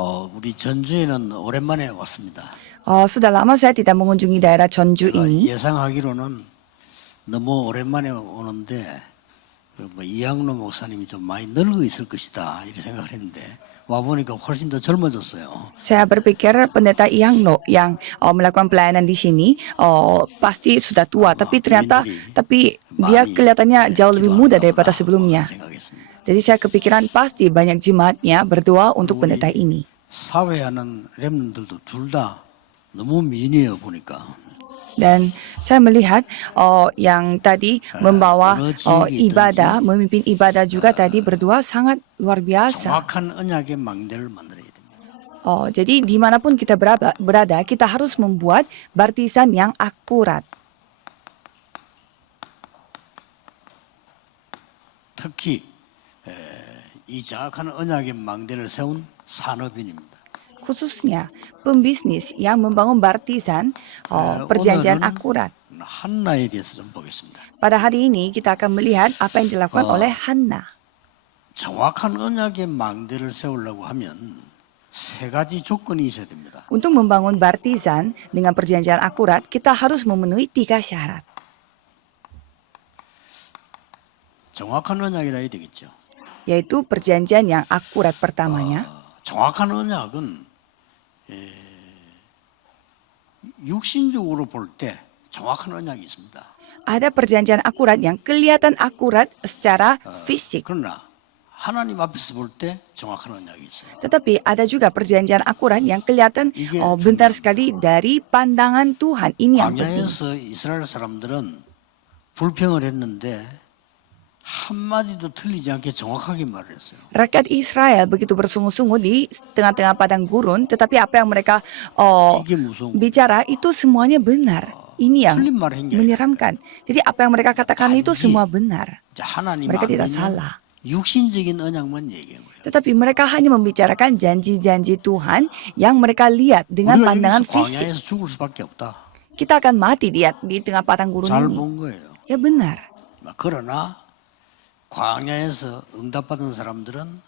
우리 전주에는 오랜만에 왔습니다. Sudah lama saya tidak mengunjungi daerah Jeonju 제가 ini. 예상하기로는 너무 오랜만에 오는데 뭐 이양로 목사님이 좀 많이 늙어 있을 것이다 이렇게 생각을 했는데 와 보니까 훨씬 더 젊어졌어요. Saya berpikir pendeta Yang No yang melakukan pelayanan di sini pasti sudah tua, tapi ternyata dia kelihatannya jauh lebih muda daripada sebelumnya. 생각했습니다. Jadi saya kepikiran pasti banyak jemaatnya berdoa untuk pendeta ini. 사회하는 렘넌들도 둘 다 너무 미인이에요 보니까. Dan saya melihat yang tadi membawa ibadah, memimpin ibadah juga tadi berdua sangat luar biasa. 정확한 언약의 망대를 만들어야 됩니다. Jadi dimanapun kita berada, kita harus membuat baptisan yang akurat. 특히 이 정확한 언약의 망대를 세운 산업인입니다. Khususnya pembisnis yang membangun baptisan perjanjian 오늘은 akurat. 한나에 대해서 좀 보겠습니다. Pada hari ini kita akan melihat apa yang dilakukan oleh Hana. 정확한 언약의 망대를 세우려고 하면 세 가지 조건이 있어야 됩니다. Untuk membangun baptisan dengan perjanjian akurat, kita harus memenuhi 3 syarat. 정확한 언약이라 해야 되겠죠. Yaitu perjanjian yang akurat pertamanya. 정확한 언약은 육신적으로 볼 때 정확한 언약이 있습니다. Ada perjanjian akurat yang kelihatan akurat secara fisik. 그러나 하나님 앞에서 볼 때 정확한 언약이 있어요. Tetapi ada juga perjanjian akurat yang kelihatan benar sekali dari pandangan Tuhan. Ini yang penting. 광야에서 이스라엘 사람들은 불평을 했는데 한마디도 틀리지 않게 정확하게 말을 했어요. Rakyat Israel begitu bersungguh-sungguh di tengah-tengah padang gurun, tetapi apa yang mereka 이게 무서운 bicara itu semuanya benar. Ini yang 틀린 말을 한 게 아니라 menyeramkan. Jadi apa yang mereka katakan itu semua benar. 하나님 mereka 안 tidak 믿는 salah. 육신적인 언약만 얘기한 거예요. Tetapi mereka hanya membicarakan janji-janji Tuhan yang mereka lihat dengan 우리가 pandangan 여기서 fisik. 광야에서 죽을 수밖에 없다. Kita akan mati di tengah padang gurun 잘 ini. 본 거예요. Ya benar. 그러나 광야에서 응답받은 사람들은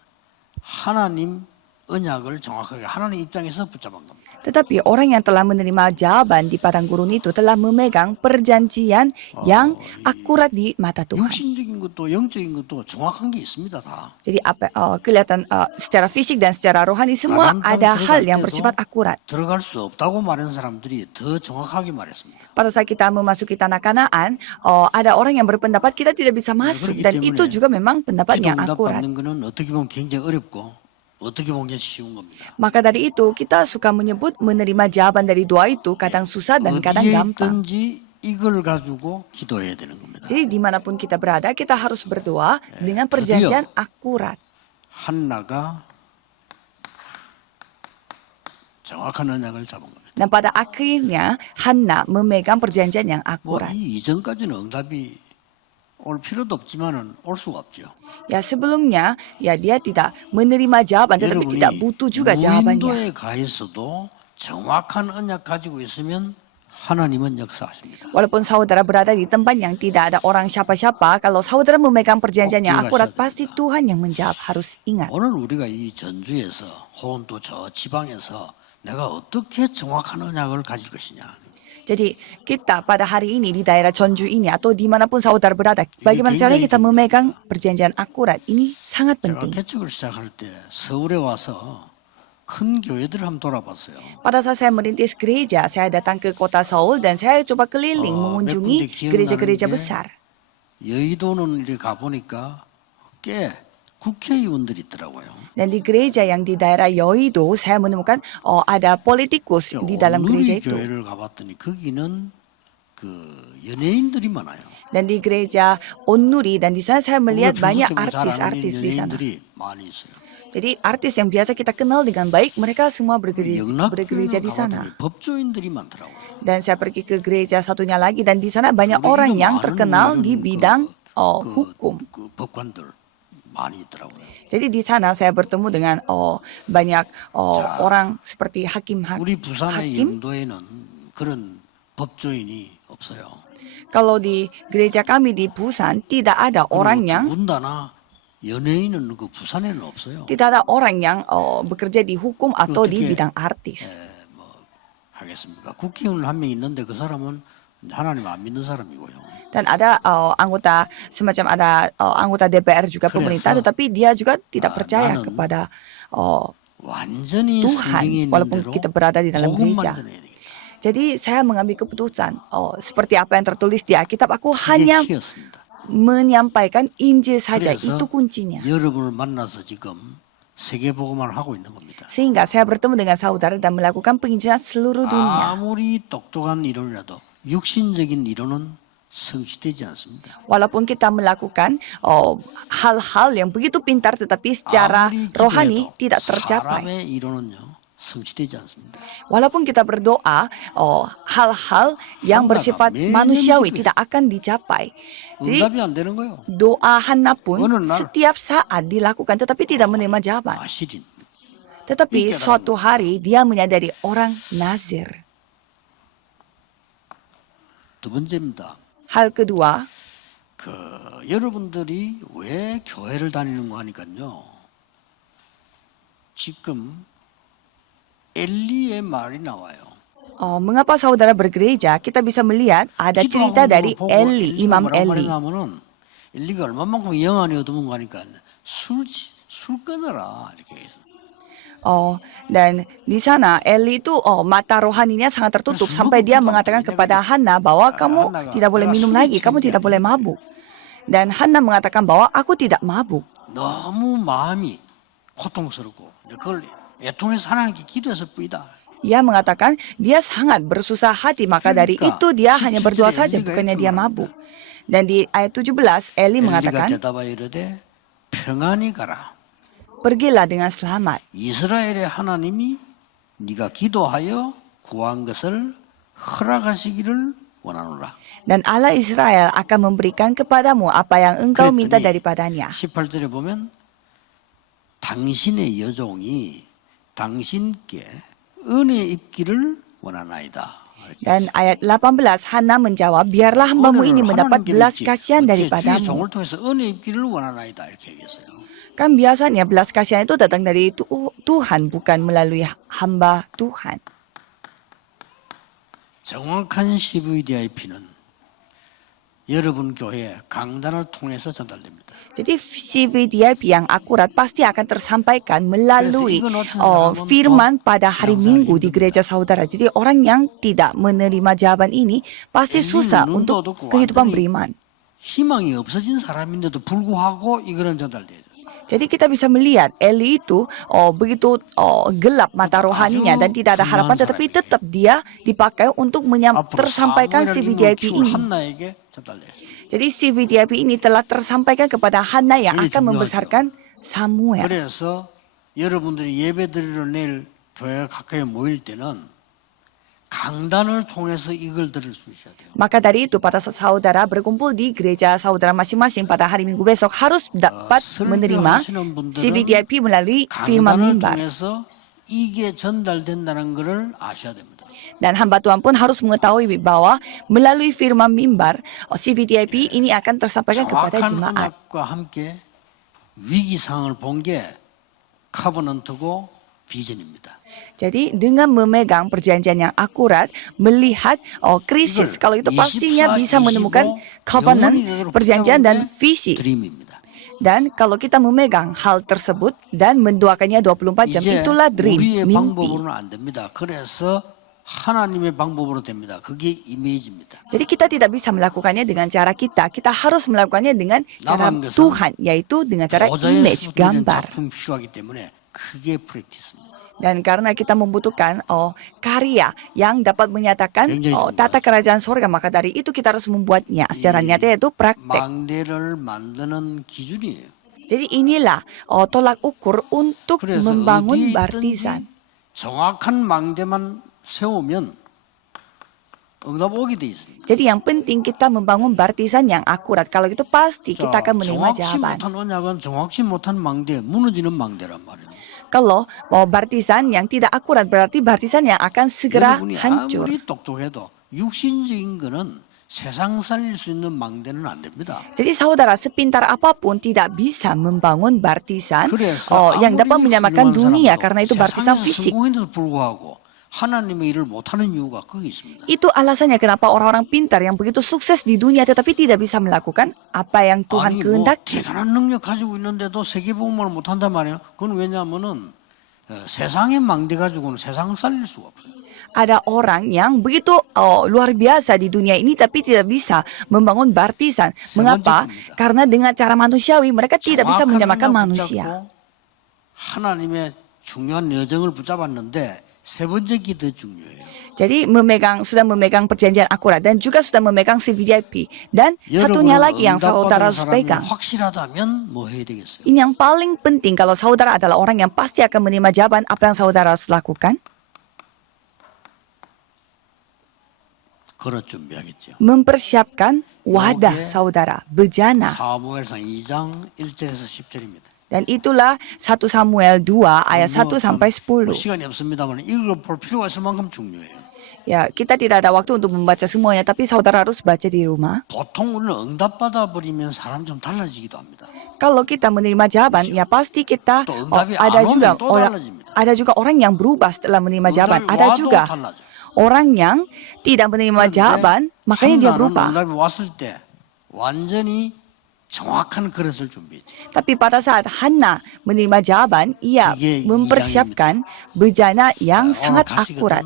하나님 언약을 정확하게 하나님 입장에서 붙잡은 겁니다. Tetapi orang yang telah menerima jawaban di padang gurun itu telah memegang perjanjian yang akurat di mata Tuhan. 육신적인 것도 영적인 것도 정확한 게 있습니다 다. Jadi apa kelihatan secara fisik dan secara rohani semua ada hal yang bersifat akurat. 들어갈 수 없다고 말하는 사람들이 더 정확하게 말했습니다. Pada saat kita memasuki tanah Kanaan, ada orang yang berpendapat kita tidak bisa masuk dan itu juga memang pendapat yang akurat. 기도 응답받는 거는 어떻게 보면 굉장히 어렵고 어떻게 보면 쉬운 겁니다. Maka dari itu kita suka menyebut menerima jawaban dari doa itu kadang susah dan kadang 어디에 gampang. 있든지 이걸 가지고 기도해야 되는 겁니다. Jadi dimanapun kita berada kita harus berdoa dengan perjanjian akurat. 한나가 정확한 언약을 잡은 겁니다. Dan pada akhirnya Hana memegang perjanjian yang 뭐 akurat. 이 이전까지는 응답이 올 필요도 없지만은 올 수가 없죠. Ya sebelumnya ya dia tidak menerima jawaban tetapi tidak butuh juga jawabannya. 무인도에 가 있어도 정확한 언약 가지고 있으면 하나님은 역사하십니다. Walaupun saudara berada di tempat yang tidak ada orang siapa-siapa, kalau saudara memegang perjanjian yang akurat pasti Tuhan yang menjawab. Harus ingat. 오늘 우리가 이 전주에서 혹은 또 저 지방에서 내가 어떻게 정확한 언약을 가질 것이냐. Jadi kita pada hari ini di daerah Jeonju ini atau dimanapun saudara berada, bagaimana caranya kita memegang perjanjian akurat ini sangat 제가 penting. 개척을 시작할 때 서울에 와서 큰 교회들을 한번 돌아봤어요. Pada saat saya merintis gereja, saya datang ke kota Seoul dan saya coba keliling mengunjungi gereja-gereja besar. 여의도는 이렇게 가보니까 꽤 국회의원들이 있더라고요. Dan di gereja yang di daerah Yeouido, saya menemukan ada politikus di dalam gereja itu. 교회를 가봤더니 거기는 그 연예인들이 많아요. Dan di gereja Onnuri dan di sana saya melihat 우리가 banyak 평소 잘 아는 artis-artis di sana. 연예인들이 많이 있어요. Jadi artis yang biasa kita kenal dengan baik, mereka semua bergereja 영락교회를 di sana. 가봤더니 법조인들이 많더라고요. Dan saya pergi ke gereja satunya lagi dan di sana banyak orang yang terkenal di bidang hukum. 그 법관들 많이 있더라고요. Jadi di sana saya bertemu dengan banyak orang seperti 우리 부산의 hakim. 영도에는 그런 법조인이 없어요. Kalau di gereja kami di Busan tidak ada orang yang 더군다나 연예인은 그 부산에는 없어요. Tidak ada orang yang bekerja di hukum atau di 어떻게, bidang artis. 하겠습니까? 국회의원 한 명 있는데 그 사람은 하나님 안 믿는 사람이고요. Dan ada anggota semacam ada anggota DPR juga pemerintah, 그래서, tetapi dia juga tidak percaya 나는 kepada 완전히 Tuhan, 성경에 있는 walaupun 대로 kita berada di dalam 복음만 gereja. 전해야 되겠다. Jadi saya mengambil keputusan seperti apa yang tertulis di Alkitab, aku 그게 hanya 키였습니다. menyampaikan Injil saja, 그래서 itu kuncinya. 여러분을 만나서 지금 세계 복음을 하고 있는 겁니다. Sehingga saya bertemu dengan saudara dan melakukan penginjilan seluruh dunia. 아무리 똑똑한 이론이라도 육신적인 이론은 성취되지 않습니다. Walaupun kita melakukan hal-hal yang begitu pintar, tetapi secara 아무리 rohani 기도해도 tidak tercapai. 사람의 이론은요 성취되지 않습니다. Walaupun kita berdoa, hal-hal yang bersifat 매일매일 manusiawi 기도해요. tidak akan dicapai. Jadi 응답이 안 되는 거예요. doa Hana pun 어느 날 setiap saat dilakukan, tetapi tidak menerima jawaban. 아시린 Tetapi 이렇게 suatu hari dia menyadari orang Nazir. 두 번째입니다. Hal kedua, 여러분들이 왜 교회를 다니는 거 하니까요. 지금 엘리의 말이 나와요. mengapa saudara bergereja? Kita bisa melihat ada cerita dari Eli, Imam Eli. 나면은 엘리가 얼마만큼 영안이 어두운 거 하니까 술 끊어라 이렇게 해서. Dan di sana Eli itu mata rohaninya sangat tertutup sampai dia mengatakan kepada Hana bahwa kamu tidak boleh minum lagi, kamu tidak boleh mabuk. Dan Hana mengatakan bahwa aku tidak mabuk. 너무 마음이 고통스럽고 그걸 애통해서 하나님께 기도해서 뿌이다. Ia mengatakan dia sangat bersusah hati, maka dari itu dia hanya berdoa saja, bukannya dia mabuk. Dan di ayat 17 Eli 엘리가 mengatakan, 대답하여 이르되 평안히 가라. pergilah dengan selamat. 이스라엘의 하나님이 네가 기도하여 구한 것을 허락하시기를 원하노라. Dan Allah Israel akan memberikan kepadamu apa yang engkau minta 그랬더니 daripadanya. 18절에 보면 당신의 여종이 당신께 은혜 입기를 원하나이다. Dan ayat 18 Hana menjawab, biarlah hambamu ini mendapat belas kasihan 주의 daripadamu. 종을 통해서 은혜 입기를 원하나이다 이렇게 얘기했어요. Kan biasanya belas kasihan itu datang dari Tuhan, bukan melalui hamba Tuhan. 정확한 CVDIP는 여러분 교회 강단을 통해서 전달됩니다. Jadi CVDIP yang akurat pasti akan tersampaikan melalui firman pada hari Minggu di gereja saudara. Jadi orang yang tidak menerima jawaban ini pasti susah untuk kehidupan beriman. 희망이 없어진 사람인데도 불구하고 이거는 전달돼요. Jadi kita bisa melihat Eli itu begitu gelap mata rohaninya dan tidak ada harapan, tetapi tetap dia dipakai untuk tersampaikan CVDIP ini. 한나에게 전달됐어요. Jadi CVDIP ini telah tersampaikan kepada Hana yang akan membesarkan Samuel. 그래서 여러분들이 예배드리러 내일 교회 가까이 모일 때는 강단을 통해서 이걸 들을 수 있어야 돼요. Maka dari itu pada saat saudara berkumpul di gereja saudara masing-masing pada hari Minggu besok harus dapat menerima CVDIP melalui firman 강단을 mimbar. 통해서 이게 전달된다는 것을 아셔야 됩니다. Dan hamba Tuhan pun harus mengetahui bahwa melalui firman mimbar CVDIP ini akan tersampaikan kepada 정확한 jemaat. 응답과 함께 위기 상황을 본 게 카버넌트고 비전입니다. Jadi dengan memegang perjanjian yang akurat, melihat krisis, kalau itu pastinya bisa menemukan covenant, perjanjian dan visi. 드림입니다. Dan kalau kita memegang hal tersebut dan mendoakannya 24 jam, 이제 itulah dream, 우리의 mimpi. 방법으로는 안 됩니다. 그래서 하나님의 방법으로 됩니다. 그게 이미지입니다. Jadi kita tidak bisa melakukannya dengan cara kita harus melakukannya dengan cara 남은 것은 Tuhan, yaitu dengan cara image, 보좌에서 드리는 gambar. 작품이 필요하기 때문에 그게 프랙티스입니다. Dan karena kita membutuhkan karya yang dapat menyatakan tata kerajaan surga, maka dari itu kita harus membuatnya secara nyata, yaitu praktek. 망대를 만드는 기준이에요. Jadi inilah tolak ukur untuk 그래서 membangun 어디에 baptisan. 있든지 정확한 망대만 세우면 응답 오게 돼 있습니다. Jadi yang penting kita membangun baptisan yang akurat. Kalau itu pasti kita akan menerima 정확치 jawaban. 못한 언약은 정확치 못한 망대, 무너지는 망대란 말이에요. Kalau baptisan yang tidak akurat berarti baptisan yang akan segera 여러분이 hancur. 아무리 똑똑해도 육신적인 거는 세상 살릴 수 있는 망대는 안 됩니다. Jadi saudara, sepintar apapun tidak bisa membangun barisan 그래서 yang dapat 아무리 menyamakan 훌륭한 dunia 사람도 karena itu barisan 세상에서 fisik. 성공했는데도 불구하고 하나님의 일을 못하는 이유가 거기 있습니다. Itu alasannya kenapa orang-orang pintar yang begitu sukses di dunia tetapi tidak bisa melakukan apa yang Tuhan 아니 뭐 kehendaki. 대단한 능력 가지고 있는데도 세계복음을 못한단 말이에요. 그건 왜냐하면은 세상의 망대 가지고는 세상을 살릴 수가 없어요. Ada orang yang begitu luar biasa di dunia ini tapi tidak bisa membangun barisan. Mengapa? 겁니다. Karena dengan cara manusiawi mereka tidak bisa 정확한 menyamakan 능력 manusia. 붙잡고 하나님의 중요한 여정을 붙잡았는데 세 번째 게 더 중요해요. Jadi sudah memegang perjanjian akurat dan juga sudah memegang CVDIP. Dan satunya lagi yang saudara harus 사람이 pegang. 확실하다면 뭐 해야 되겠어요? Ini yang paling penting kalau saudara adalah orang yang pasti akan menerima jawaban apa yang saudara harus lakukan. 그릇 준비하겠죠. Mempersiapkan wadah Oke. saudara, bejana. 사무엘상 2장 1절에서 10절입니다. Dan itulah 1 Samuel 2 ayat 1 sampai 10. 시간이 없습니다만 읽어볼 필요가 있을 만큼 중요해요. Ya, kita tidak ada waktu untuk membaca semuanya, tapi saudara harus baca di rumah. 보통 우리는 응답받아 버리면 사람 좀 달라지기도 합니다. Kalau kita menerima jawaban, ya pasti kita 또 응답이 ada 안 juga 오면 또 달라집니다. ada juga orang yang berubah setelah menerima jawaban. 응답이 Ada 와도 juga 달라져. orang yang tidak menerima jawaban, makanya dia berubah. 응답이 왔을 때 완전히 정확한 그릇을 준비했죠. Tapi pada saat Hana menerima jawaban, ia 그게 mempersiapkan bejana yang 오늘 sangat 가시거든. akurat.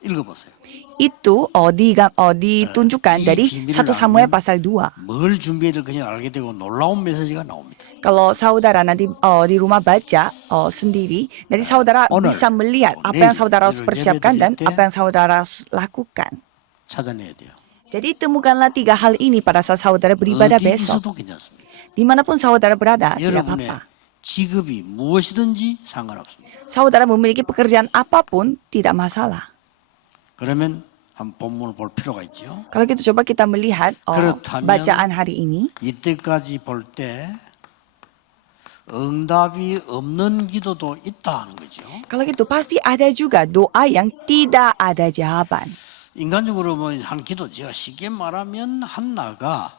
읽어보세요. Itu ditunjukkan dari 1 Samuel pasal 2. 뭘 준비해야 될 것인지 알게 되고 놀라운 메시지가 나옵니다. Kalau saudara nanti di rumah baca sendiri, jadi saudara 오늘, bisa melihat apa 내일 yang saudara harus 이를 persiapkan dan 예배 드릴 때 apa yang saudara harus lakukan. 찾아내야 돼요. Jadi temukanlah 3 hal ini pada saat saudara beribadah 어디 besok. 있어도 괜찮습니다. Dimanapun saudara berada, tidak 여러분의 apa-apa. 직업이 무엇이든지 상관없습니다. Saudara memiliki pekerjaan apapun, tidak masalah. 그러면 한 본문을 볼 필요가 있죠. Kalau gitu coba kita melihat 그렇다면 bacaan hari ini. 이때까지 볼 때 응답이 없는 기도도 있다 하는 거죠. Kalau gitu pasti ada juga doa yang tidak ada jawaban. 인간적으로 뭐 한 기도 제가 쉽게 말하면 한나가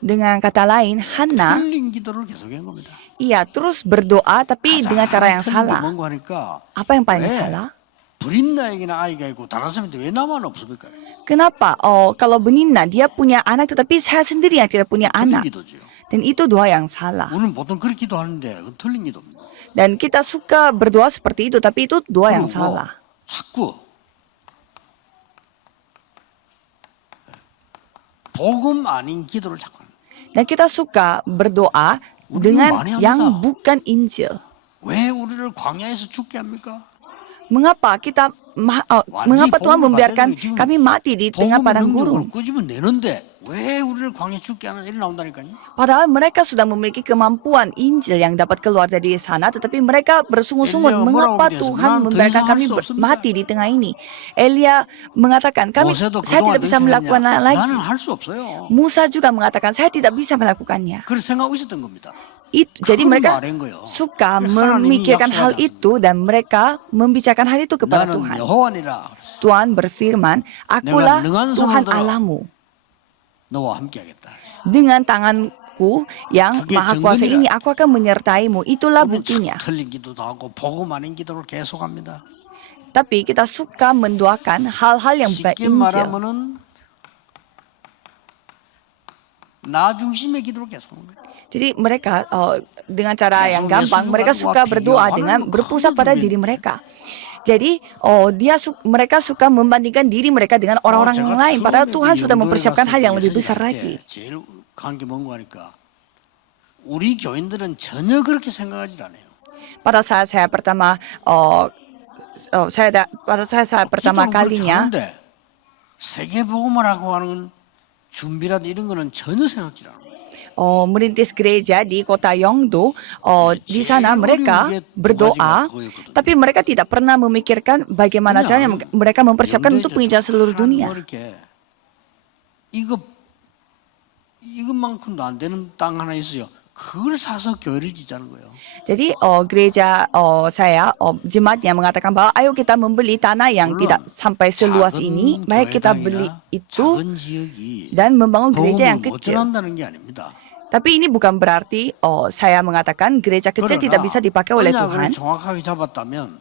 Dengan kata lain, Hana 틀린 기도를 계속한 겁니다. ia terus berdoa tapi dengan cara yang 틀린 게 salah. 뭔가 하니까 Apa yang paling 왜? salah? 브린나에게는 아이가 있고 다른 사람한테 왜 나만 없습니까? Kenapa? Kalau Benina dia punya anak tetapi saya sendiri yang tidak punya 틀린 anak. 기도죠. Dan itu doa yang salah. 우리는 보통 그렇게 기도하는데 그건 틀린 기도입니다. Dan kita suka berdoa seperti itu tapi itu doa yang 그리고 salah. 자꾸 복음 아닌 기도를 자꾸 하는 거예요. Dan kita suka berdoa dengan 많이 합니다. yang bukan Injil. 왜 우리를 광야에서 죽게 합니까? Mengapa mengapa Tuhan membiarkan kami mati di tengah padang gurun? 꾸집어 내는데 왜 우리를 광야 죽게 하는 일이 나온다니까요? Padahal mereka sudah memiliki kemampuan Injil yang dapat keluar dari sana, tetapi mereka bersungut-sungut, Elia mengapa 뭐라고 Tuhan 그랬어? membiarkan 난 더 kami 이상 할수 없습니다. mati di tengah ini? Elia mengatakan, 모세도 saya tidak 그동안 bisa 어떻게 melakukan 했냐? lagi. 나는 할 수 없어요. Musa juga mengatakan, saya tidak bisa melakukannya. 그렇게 생각하고 있었던 겁니다. Jadi 그건 mereka 말인 거예요. suka 하나님이 memikirkan hal 약속하지 itu dan mereka membicarakan hal itu kepada 나는 Tuhan. 여호와니라. Tuhan berfirman, akulah dengan Tuhan 손으로 Allahmu. 너와 함께하겠다. Dengan tanganku yang 그게 maha kuasa 정금이라. ini, aku akan menyertaimu. Itulah 우리는 buktinya. 참 틀린 기도도 하고 복음 아닌 기도를 계속합니다. Tapi kita suka mendoakan hal-hal yang bukan 쉽게 Injil. 말하면은 나 중심의 기도를 계속하는 거예요. Jadi mereka dengan cara yang Yesus gampang, juga mereka buat suka berdoa dia. dengan Orang berpusat pada kamu diri juga. mereka. Jadi mereka suka membandingkan diri mereka dengan orang-orang 제가 lain. Padahal 처음에 Tuhan 그 sudah 영도에 mempersiapkan 갔을 hal 때 yang lebih 메시지 besar 할 때 lagi. 제일 간 게 뭔가 하니까 우리 교인들은 전혀 그렇게 생각하지 않아요. Pada saat saya pertama pada saat pertama 기도는 그렇게 kalinya 하는데 세계 복음을 하고 하는 준비라든 이런 거는 전혀 생각지 않아요. merintis gereja di kota Yongdo, di sana mereka berdoa, tapi mereka tidak pernah memikirkan bagaimana caranya mereka mempersiapkan untuk penginjilan seluruh dunia. 이것만큼도 안 되는 땅 하나 있어요. 그걸 사서 교회를 짓자는 거예요. Jadi gereja saya jemaatnya mengatakan bahwa ayo kita membeli tanah yang 물론 tidak sampai seluas ini, 작은 baik kita beli 교회당이나 itu 작은 지역이 dan membangun gereja yang 도움을 못 kecil. 전한다는 게 아닙니다. Tapi ini bukan berarti saya mengatakan gereja kecil tidak bisa dipakai oleh 언약을 Tuhan. 정확하게 잡았다면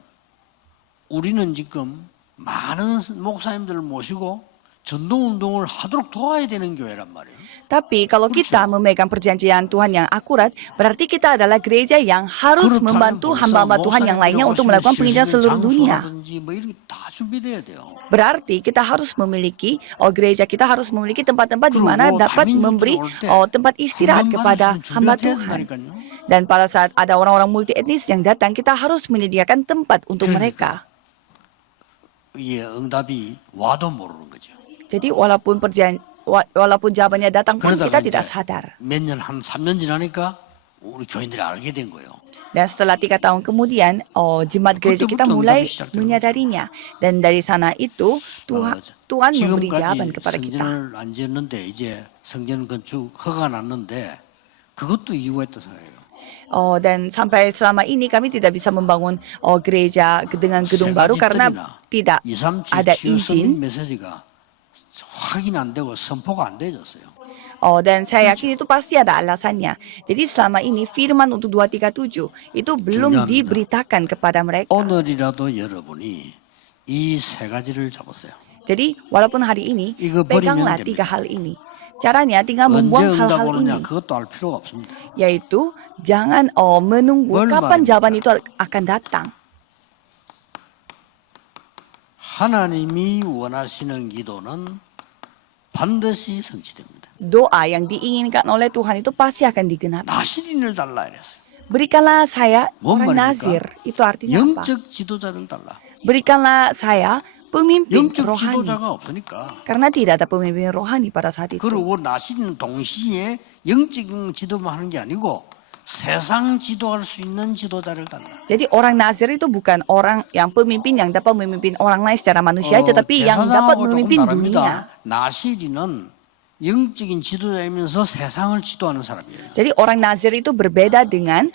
우리는 지금 많은 목사님들을 모시고 전도운동을 하도록 도와야 되는 교회란 말이에요. Tapi kalau kita memegang perjanjian Tuhan yang akurat, berarti kita adalah gereja yang harus 그렇다면 membantu 벌써 hamba-hamba Tuhan yang lainnya untuk melakukan penginjilan seluruh dunia. 장소라든지 뭐 이런 게 다 준비돼야 돼요. Berarti kita harus memiliki, gereja kita harus memiliki tempat-tempat di mana 그리고 dapat 다민족들이 memberi 올 때 tempat istirahat 훈련 kepada 받았으면 hamba 준비가 돼야 Tuhan. 된다니까요. Dan pada saat ada orang-orang multi etnis yang datang, kita harus menyediakan tempat untuk 그러니까. mereka. 이게 응답이 와도 모르는 거죠. Jadi walaupun jawabannya datang pun kita 그러다가 tidak 이제 sadar. 몇 년, 한 3년 지나니까 우리 교인들이 알게 된 거예요. Dan setelah 3 tahun kemudian, jemaat gereja kita 그때부터 mulai 응답이 시작되는 menyadarinya. Dan dari sana itu Tuhan memberi jawaban 지금까지 kepada kita. 성전을 안 지었는데 이제 성전 건축 허가 났는데 그것도 이유가 있다 생각해요. Dan sampai selama ini kami tidak bisa membangun gereja dengan gedung baru karena tidak 2, 3주 ada 지었으면 izin. 메시지가 확인 안 되고 선포가 안 되졌어요. Dan saya yakin itu pasti ada alasannya. Jadi selama ini firman untuk 237 itu belum 중요합니다. diberitakan kepada mereka. 오늘이라도 여러분이 이 세 가지를 잡으세요. Jadi walaupun hari ini 이거 peganglah 버리면 3 hal ini. Caranya tinggal 언제 membuang 응답 hal-hal 오느냐 ini. 그것도 알 필요가 없습니다. Yaitu jangan menunggu 뭘 kapan 말입니까? jawaban itu akan datang. 하나님이 원하시는 기도는 반드시 성취됩니다. Doa yang diinginkan oleh Tuhan itu pasti akan digenapi. 나시린을 달라 이랬어요. Berikanlah saya 뭔 orang 말입니까? Nazir. Itu artinya apa? 영적 지도자를 달라. Berikanlah saya pemimpin 영적 rohani. 지도자가 없으니까. Karena tidak ada pemimpin rohani pada saat itu. 그리고 나시린 동시에 영적인 지도만 하는 게 아니고 세상 지도할 수 있는 지도자를 달라. Jadi orang Nazir itu bukan orang yang pemimpin yang dapat memimpin orang lain secara manusia, tetapi yang dapat 제사장하고 조금 memimpin dunia. 다릅니다. 나시린은 영적인 지도자이면서 세상을 지도하는 사람이에요. Jadi orang Nazir itu berbeda dengan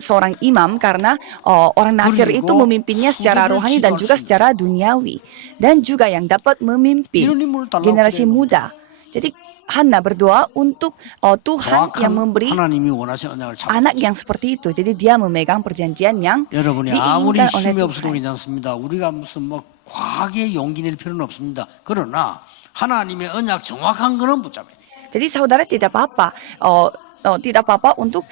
seorang imam karena orang Nazir 그리고 itu memimpinnya secara 후대를 rohani dan juga 지도할 수 secara duniawi dan juga yang dapat memimpin 이런 인물을 달라고 generasi 그래요. muda. Jadi Hana berdoa untuk Tuhan yang 정확한 memberi 하나님이 원하시는 언약을 잡고 anak yang seperti itu. Jadi dia memegang perjanjian yang 여러분이 아무리 diinginkan oleh 힘이 없어도 Tuhan. 괜찮습니다. 우리가 무슨 뭐 과하게 용기 낼 필요는 없습니다. 그러나 하나님의 언약 정확한 거는 붙잡아야 돼요. Jadi saudara tidak apa-apa, tidak apa-apa untuk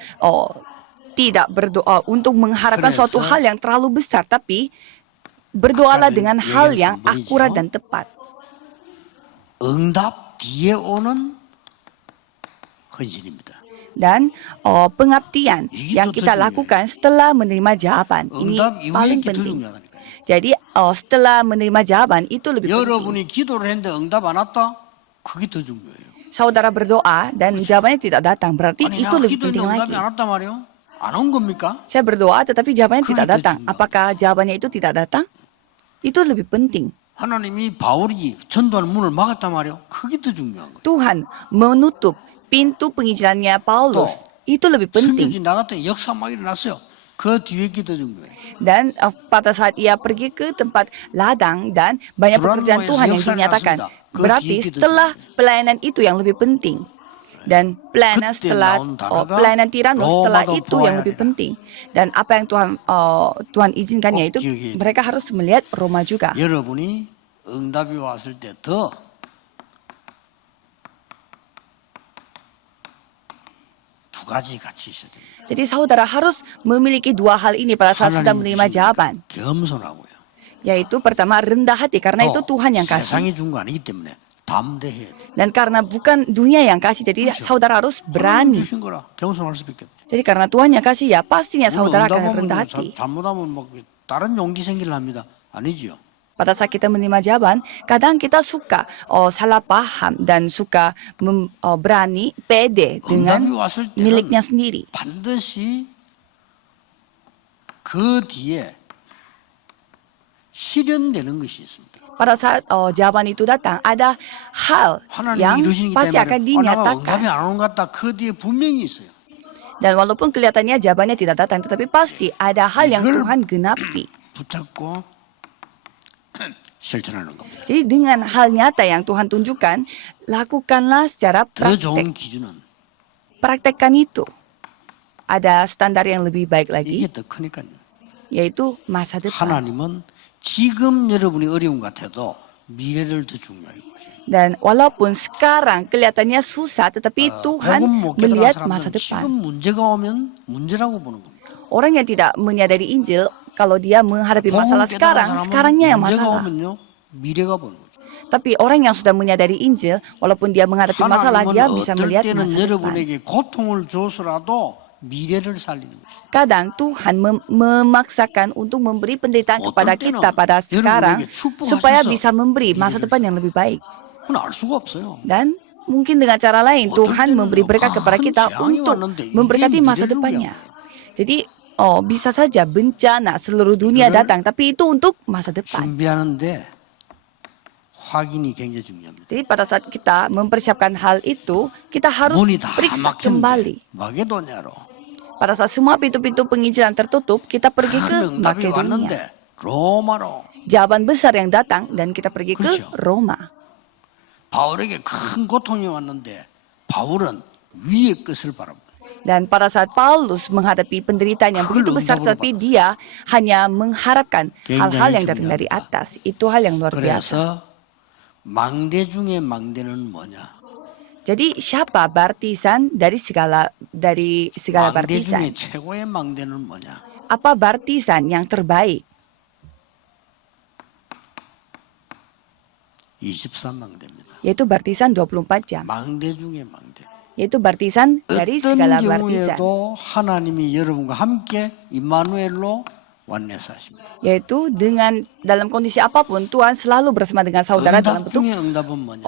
tidak berdoa untuk mengharapkan 그래서 suatu hal yang terlalu besar, tapi berdoalah 아까 dengan 얘기한 hal yang 성분이죠. akurat dan tepat. 응답 뒤에 오는 헌신입니다. Dan pengabdian 이게 yang 더 kita 중요해요. lakukan setelah menerima jawaban ini 응답 이후에 paling 이게 더 penting. 중요하다니까요. Jadi setelah menerima jawaban itu lebih penting. 여러분이 기도를 했는데 응답 안 왔다? 그게 더 중요해요. Saudara berdoa dan jawabannya tidak datang, berarti 아니 itu 나 lebih 기도했는데 penting 응답이 lagi. 안 왔단 말이에요? 안 온 겁니까? Saya berdoa tetapi jawabannya 그게 tidak 더 datang. 중요해요. Apakah jawabannya itu tidak datang? Itu lebih penting. 하나님이 바울이 전도하는 문을 막았단 말이에요? 그게 더 중요한 거예요. Tuhan menutup pintu penginjilannya Paulus. Itu lebih penting. 선교지 나갔더니 역사 막 일어났어요. 그 뒤에 게 더 중요해요. Dan pada saat ia pergi ke tempat ladang dan banyak Tuhan pekerjaan mau Tuhan yang yaksa dinyatakan. nasibnya. Berarti Ke gitu setelah pelayanan itu yang lebih penting. Dan pelayanan 그때 setelah 나온 단어가 pelayanan Tiranus setelah 로마도 itu yang 보아야 lebih 하리라. penting. Dan apa yang Tuhan izinkan 꼭 yaitu 기억해야 돼. mereka harus melihat Roma juga. 여러분이 응답이 왔을 때 더 두 가지 같이 있어야 됩니다. Jadi saudara harus memiliki dua hal ini pada saat sudah 하나님 menerima jawaban. 주시니까 겸손하고요. Yaitu pertama rendah hati karena itu 또 Tuhan yang kasih. 세상이 준 거 아니기 때문에 담대해야 돼. Dan karena bukan dunia yang kasih, jadi saudara harus berani. 주신 거라 겸손할 수밖에 없죠. Jadi karena Tuhan yang kasih ya pastinya 물론 saudara akan 응답하면 rendah 뭐 hati. 잘못하면 뭐 다른 용기 생기려 합니다. 아니지요. Pada saat kita menerima jawaban, kadang kita suka salah paham dan suka berani, pede dengan 응답이 왔을 때는 miliknya sendiri. 반드시 그 뒤에 실현되는 것이 있습니다. Pada saat jawaban itu datang, ada hal 하나님이 yang 이루시기 pasti 때문에 akan 내가 dinyatakan. 응답이 안 오는 것 같다. 그 뒤에 분명히 있어요. Dan walaupun kelihatannya jawabannya tidak datang, tetapi pasti ada hal yang Tuhan genapi. 붙잡고 실천하는 겁니다. Jadi dengan hal nyata yang Tuhan tunjukkan, lakukanlah secara 더 praktek. 좋은 기준은 Praktekkan itu. Ada standar yang lebih baik lagi, 이게 더 크니까요. yaitu masa depan. 하나님은 지금 여러분이 어려운 것 같아도 미래를 더 중요하게 보셔요. Dan walaupun sekarang kelihatannya susah, tetapi Tuhan 복음 못 깨달은 melihat masa 사람은 depan. 지금 문제가 오면 문제라고 보는 겁니다. Orang yang tidak menyadari Injil, kalau dia menghadapi 복음 masalah 깨달은 sekarang, 사람은 sekarangnya yang 문제가 masalah. 오면요 미래가 보는 거죠. Tapi orang yang sudah menyadari Injil, walaupun dia menghadapi masalah, dia 하나님은 bisa 어떨 melihat 때는 masa depan. 여러분에게 고통을 줘서라도 미래를 살리는 것이죠. Kadang Tuhan memaksakan untuk memberi penderitaan kepada kita pada sekarang supaya bisa memberi masa depan yang lebih baik. 그건 알 수가 없어요. Dan mungkin dengan cara lain Tuhan memberi berkat kepada kita untuk memberkati masa depannya. Jadi bisa saja bencana seluruh dunia datang, tapi itu untuk masa depan. 준비하는데 확인이 굉장히 중요합니다. Jadi pada saat kita mempersiapkan hal itu, kita harus 문이 다 periksa kembali. 막혔는데 마게도냐로 Pada saat semua pintu-pintu penginjilan tertutup, kita pergi ke 큰 응답이 Makedonia. 왔는데 로마로 Jawaban besar yang datang dan kita pergi ke 그렇죠. Roma. 바울에게 큰 고통이 왔는데 바울은 위의 것을 바랍니다. Dan pada saat Paulus menghadapi penderitaan yang begitu besar, tapi dia hanya mengharapkan hal-hal yang datang dari atas. Itu hal yang luar biasa. 그래서 망대 중에 망대는 뭐냐? Jadi siapa bartisan dari segala 망대 bartisan? 중에 최고의 망대는 뭐냐? Apa bartisan yang terbaik? 24망대입니다. Yaitu bartisan 24 jam. 망대 중에 망대. Yaitu bartisan dari segala 어떤 bartisan. 경우에도 하나님이 여러분과 함께 임마누엘로 완내사 하십니다. Yaitu dengan dalam kondisi apapun Tuhan selalu bersama dengan saudara dalam 응답 bentuk 중에 응답은 뭐냐?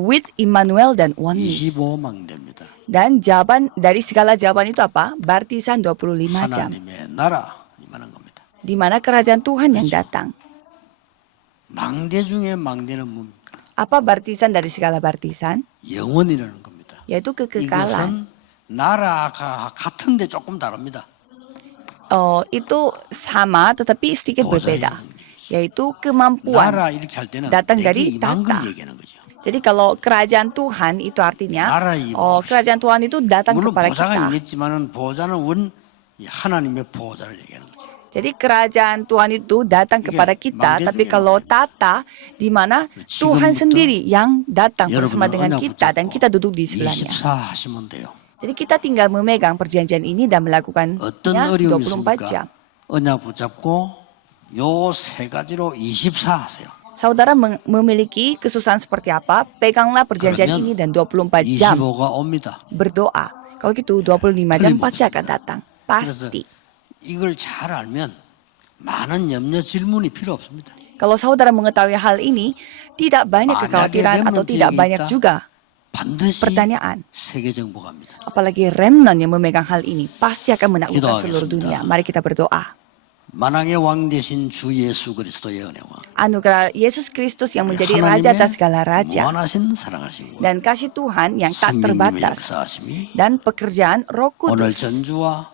with Immanuel dan oneness. 25망대입니다. Dan jawaban dari segala jawaban itu apa? Bartisan 25 jam. 하나님의 나라 임하는 겁니다. Di mana kerajaan Tuhan yang datang. 망대 중에 망대는 뭡니까? Apa bartisan dari segala bartisan? 영원이라는 겁니다. Yaitu kekekalan. 이것은 나라가 같은데 조금 다릅니다. Itu sama tetapi sedikit 보좌의 berbeda. 능력이죠. Yaitu kemampuan. 나라 이렇게 할 때는 datang 내게 dari 임한 걸 tata. 얘기하는 거죠. Jadi kalau kerajaan Tuhan itu artinya 나라의 kerajaan Tuhan itu datang 물론 kepada 보좌가 kita. 임했지만은 보좌는 하나님의 보좌를 얘기하는 거죠. Jadi kerajaan Tuhan itu datang kepada kita, 망대 tapi 중에 kalau tata di mana Tuhan 지금부터 sendiri yang datang 여러분은 bersama dengan 언약 kita dan 붙잡고 kita duduk di sebelahnya. 24 하시면 돼요. Jadi kita tinggal memegang perjanjian ini dan melakukannya 어떤 어려움이 24 jam. 있습니까? 언약 붙잡고 요 세 가지로 24 하세요. Saudara memiliki kesusahan seperti apa? Peganglah perjanjian 그러면 ini dan 24 jam 25가 옵니다. berdoa. Kalau gitu 25 jam 틀림없습니다. pasti akan datang. 그래서 Pasti. 이걸 잘 알면 많은 염려 질문이 필요 없습니다. Kalau saudara mengetahui hal ini, tidak banyak kekhawatiran atau tidak banyak juga 반드시 pertanyaan. 세계 정복합니다. Apalagi remnant yang memegang hal ini pasti akan menaklukkan 기도하겠습니다. seluruh dunia. Mari kita berdoa. 만왕의 왕 되신 주 예수 그리스도의 은혜와 Anugerah Yesus Kristus yang menjadi Raja atas segala raja 무한하신 사랑하신 dan kasih Tuhan yang tak 성령님의 terbatas 역사하심이 dan pekerjaan Roh 오늘 Kudus 전주와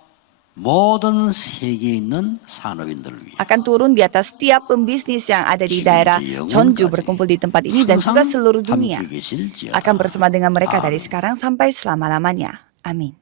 모든 세계에 있는 산업인들을 위해 akan turun di atas setiap pembisnis yang ada di daerah Jeonju berkumpul di tempat ini dan juga seluruh dunia 함께 계실지어다. akan bersama dengan mereka dari sekarang sampai selama-lamanya. Amin.